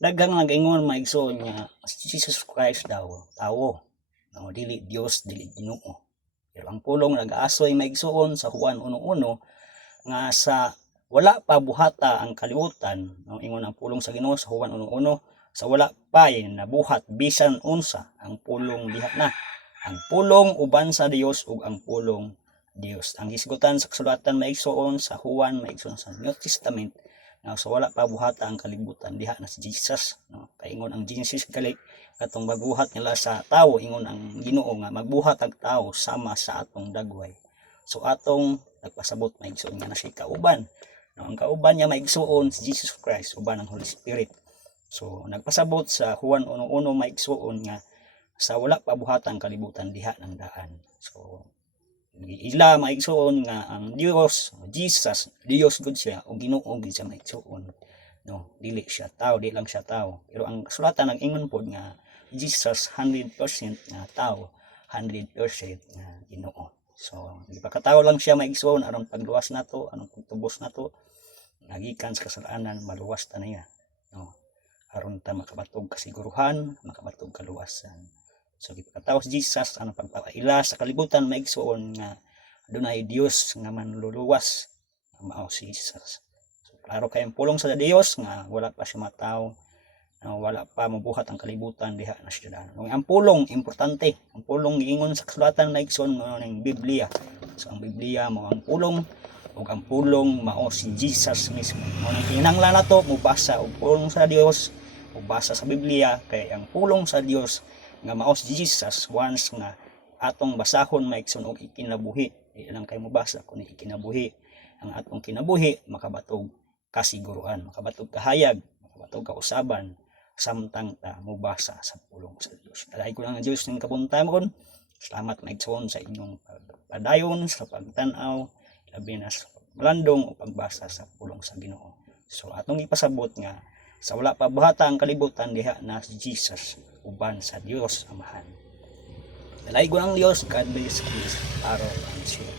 Daghang nag-ingon maigsoon nga si Jesus Christ daw tawo, no, dili Dios, dili Ginoo. Pero ang pulong nag-aasoy maigsoon sa Juan 1:1 nga sa wala pa buhata ang kalibutan, no, ingon ang pulong sa Ginoo sa Juan 1:1, sa wala pa nabuhat bisan unsa ang pulong diha na. Ang pulong uban sa Dios ug ang pulong Dios. Ang hisgutan sa kasulatan maigsoon sa Juan, maigsoon sa New Testament, na so wala pa buhata ang kalibutan diha na si Jesus, no, kay ingon ang Genesis gali katong magbuhat nila sa tawo, ingon ang Ginoo nga magbuhat ang tawo sama sa atong dagway. So atong nagpasabot maigsoon nga na si kauban, no, ang kauban niya maigsoon si Jesus Christ uban ang Holy Spirit. So nagpasabot sa Juan 1:1 maigsoon nga sa wala pa buhata ang kalibutan diha ng daan. So ila maigsoon nga ang Dios, Jesus, Dios gud siya o Ginoo gud siya maigsoon, no, dili siya tao, di lang siya tao. Pero ang kasulatan nag-ingon pod nga Jesus 100% nga tao, 100% nga Ginoo. So gipakatawo lang siya maigsoon aron pagluwas nato, aron pagtubos nato nagikan sa kasalanan, maluwas ta niya, no, aron ta makabatog kasiguruhan, makabatog kaluwasan. So gipakatawo si Jesus ang pagpapaila sa kalibutan maigsoon nga adunay Dios nga manluluwas, mao si Jesus. So klaro kay ang pulong sa Dios nga wala pa siya mataw, wala pa mabuhat ang kalibutan diha na siya. Ang pulong importante, ang pulong giingon sa kasulatan maigsoon mao ning Biblia. So ang Biblia mao ang pulong ug ang pulong mao si Jesus mismo. Mao nang kinahanglan nato mobasa og pulong sa Dios, mobasa sa Biblia, kay ang pulong sa Dios nga mao si Jesus once nga atong basahon maigsoon og ikinabuhi, di lang kay mobasa kundi ikinabuhi. Ang atong kinabuhi makabatog kasiguruan, makabatog kahayag, makabatog kausaban samtang ta mobasa sa pulong sa Dios. Alay ko lang ang Dios ning kabuntagon. Salamat maigsoon sa inyong padayon sa pagtan-aw, labi na sa paglandong o pagbasa sa pulong sa Ginoo. So atong ipasabot nga sa wala pa buhata ang kalibutan diha na si Jesus uban sa Dios Amahan. Alay ko lang Dios, God bless, peace, araw, and share.